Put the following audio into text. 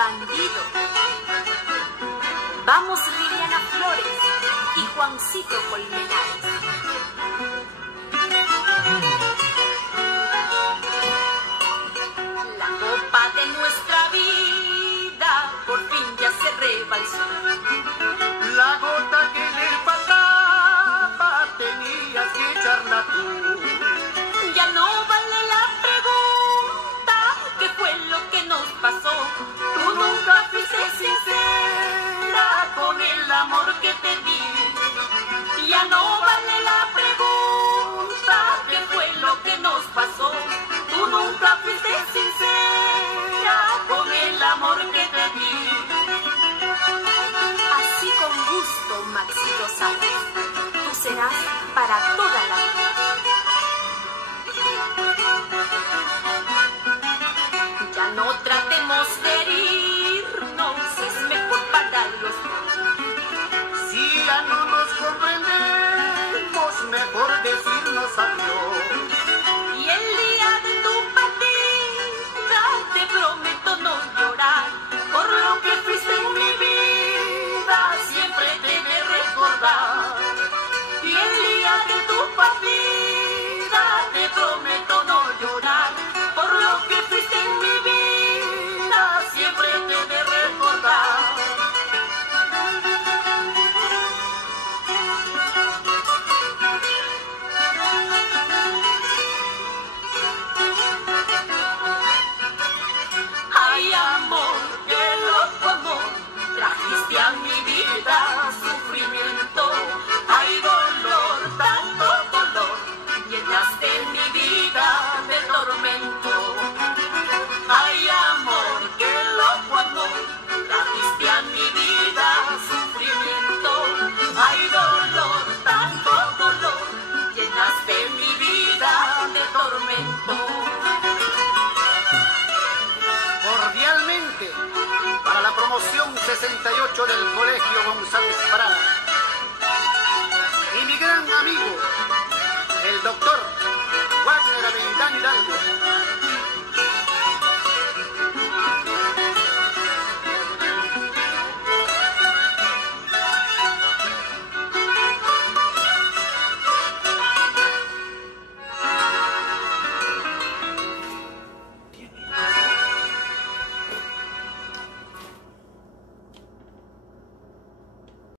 bandido. Vamos Liliana Flores y Juancito Colmenares. La copa de nuestra vida por fin ya se rebalsó. La gota que le faltaba tenías que echarla tú. Ya no vale la pregunta, ¿qué fue lo que nos pasó? Tú nunca fuiste sincera con el amor que te di. Ya no vale la pregunta, ¿qué fue lo que nos pasó? Tú nunca fuiste sincera con el amor que te di. Así con gusto, Maxito Sáenz, tú serás para toda la vida. Ya no tratemos de herirnos, es mejor para los dos. Si ya no nos comprendemos, mejor decirnos adiós. Y el día de tu partida te prometo no llorar. Por lo que fuiste en mi vida, siempre te he de recordar. Y el día de tu partida Te prometo no llorar. Por lo que fuiste en mi vida, siempre te he de recordar. ay amor, qué loco amor, trajiste a mi vida sufrimiento. Ay dolor, tanto dolor, llenaste mi vida de tormento. Ay amor, qué loco amor, trajiste a mi vida sufrimiento. Ay dolor, tanto dolor, llenaste mi vida de tormento. Cordialmente, para la promoción 68 del Colegio González Prada. Y mi gran amigo, el doctor Wagner Aventán Hidalgo.